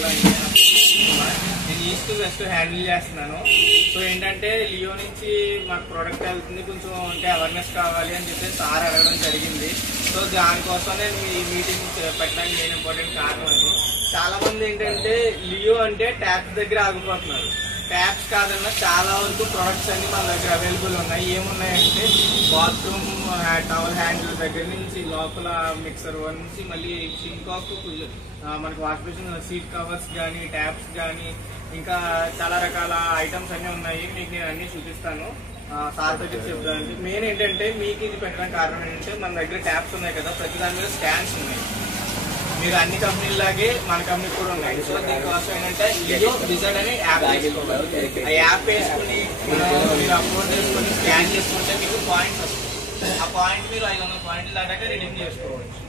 Hello అండి, నేను east west handle చేస్తున్నాను. సో ఏంటంటే లియో నుంచి మాకు ప్రోడక్ట్ వెళ్తుంది, కొంచెం అంటే అవేర్నెస్ కావాలి అని చెప్పి సార్ అడగడం జరిగింది. సో దానికోసం నేను ఈ మీటింగ్ పెట్టడానికి మెయిన్ ఇంపార్టెంట్ కారణం అది. చాలా మంది ఏంటంటే లియో అంటే ట్యాప్స్ దగ్గర ఆగిపోతున్నారు. ట్యాప్స్ కాదన్నా చాలా వరకు ప్రొడక్ట్స్ అన్ని మన దగ్గర అవైలబుల్ ఉన్నాయి. ఏమున్నాయంటే బాత్రూమ్ టవల్ హ్యాండిల్ దగ్గర నుంచి లోపల మిక్సర్ నుంచి మళ్ళీ సింకాక్ మనకి వాష్ బేసిన్ సీట్ కవర్స్ కానీ ట్యాప్స్ కానీ ఇంకా చాలా రకాల ఐటమ్స్ అన్నీ ఉన్నాయి. మీకు నేను అన్ని చూపిస్తాను. సార్ దగ్గర చెప్తానండి. మెయిన్ ఏంటంటే మీకు ఇది పెట్టడానికి కారణం ఏంటంటే మన దగ్గర ట్యాప్స్ ఉన్నాయి కదా, ప్రతి దాని మీద స్టాండ్స్ ఉన్నాయి. మీరు అన్ని కంపెనీలాగే మన కంపెనీ కూడా ఉన్నాయి. సో దీనికోసం ఏంటంటే లియో విజార్డ్ అనే యాప్ వేసుకోవాలి. ఆ యాప్ వేసుకుని మీరు అప్లోడ్ చేసుకుని స్కాన్ చేసుకుంటే మీకు పాయింట్స్ వస్తాయి. ఆ పాయింట్ మీరు 500 పాయింట్లు దాకా రిడీమ్ చేసుకోవచ్చు.